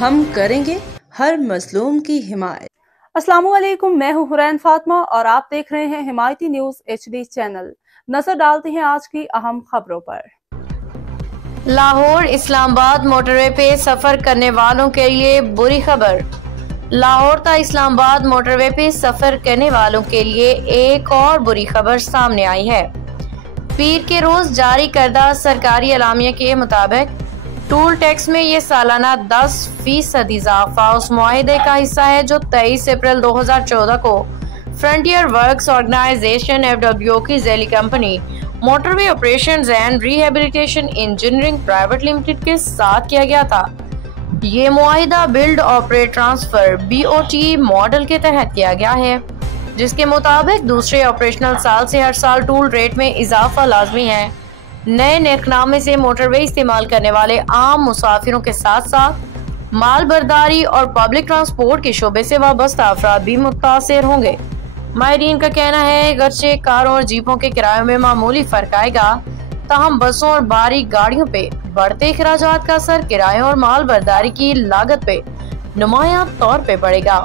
हम करेंगे हर मजलूम की हिमायत। अस्सलामुअलैकुम, मैं हूं हुरैन फातिमा और आप देख रहे हैं हिमायती न्यूज HD चैनल। नजर डालते हैं आज की अहम खबरों पर। लाहौर इस्लामाबाद मोटरवे पे सफर करने वालों के लिए बुरी खबर। लाहौर ता इस्लामाबाद मोटरवे पे सफर करने वालों के लिए एक और बुरी खबर सामने आई है। पीर के रोज जारी करदा सरकारी एलामिया के मुताबिक टूल टैक्स में ये सालाना 10% इजाफा उस मुआहदे का हिस्सा है जो 23 अप्रैल 2014 को फ्रंटियर वर्क्स ऑर्गेनाइजेशन FWO की झैली company motorway operations and rehabilitation engineering private limited के साथ किया गया था। ये मुआहिदा build operate transfer BOT model के तहत किया गया है, जिसके मुताबिक दूसरे ऑपरेशनल साल से हर साल टूल रेट में इजाफा लाजमी है। नए नरखनामे से मोटरवे इस्तेमाल करने वाले आम मुसाफिरों के साथ साथ माल बर्दारी और पब्लिक ट्रांसपोर्ट के शोबे से वाबस्ता अफराद भी मुतासिर होंगे। माहिरीन का कहना है अगरचे कारों और जीपों के किरायों में मामूली फर्क आएगा, ताहम बसों और भारी गाड़ियों पे बढ़ते अखराजात का असर किरायों और माल बर्दारी की लागत पे नुमायां तौर पे पड़ेगा।